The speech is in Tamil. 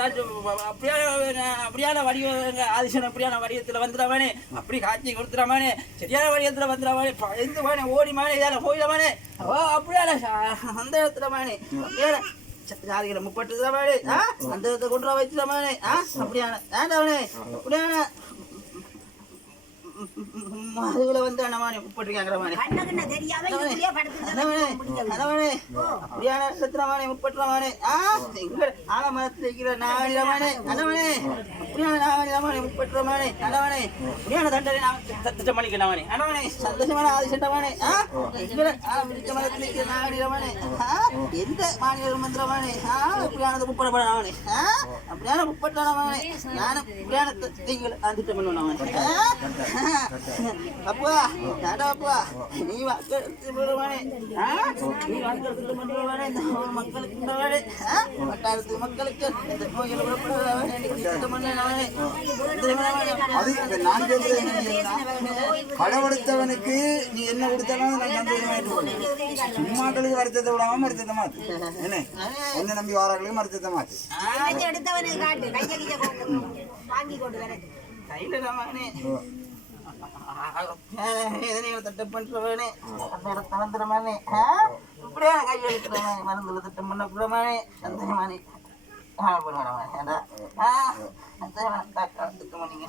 அப்படியான வடிவ ஆதிசன் அப்படியான வடிவத்தில் வந்துடாமனே அப்படி காட்சி கொடுத்துடாமனே சரியான வடிவத்தில் வந்துடாமனே பயந்து மானே ஓடி மானே இதான போயிடாமனே அப்படியான அந்த இடத்துல மானே அப்படியான ஜாதிகளை முப்பட்டு அந்த இடத்தை கொண்டு வச்சுடாமனே அப்படியான வேண்டாமனே அப்படியான அதுல வந்து அண்ணமானே முப்பட்டிருக்காங்கிற மாதிரி அப்படியான இடத்துலமானே முப்பட்டுறமானே ஆலமரத்தில் இருக்கிற நாகரிகமானே அண்ணவனே அப்படியான நாகரிகமானே முப்பட்டுறமானே அண்ணவனே அப்படியான தண்டனை திட்டம் பண்ணிக்கணவனே அண்ணவனே சந்தோஷமான ஆதிசண்டமானே ஆலமிருக்க மரத்தில் இருக்கிற நாகரிகமானே எந்த மாநில மந்திரமானே அப்படியானது முப்படப்படானே அப்படியான முப்பட்டானமானே நானும் அப்படியான திட்டம் பண்ணுவானே அப்பா அப்பா நீ வாக்குவானே நீ வாக்கு மக்களுக்கு மக்களுக்கு கடவுடுத்தவனுக்கு நீ என்ன கொடுத்தாலும் சும்மாக்களுக்கு வருத்தத்தை விடாம மருத்துவத்தை மாத்து என்ன என்ன நம்பி வாராக்களுக்கு மருத்துவத்தை மாத்து கையில திட்டம் பண்றவனே தந்திரமானே இப்படியா கை எடுக்கிறவனே மருந்துல திட்டம் பண்ணக்கூடமானே சந்தேகமானே திட்டம் பண்ணீங்க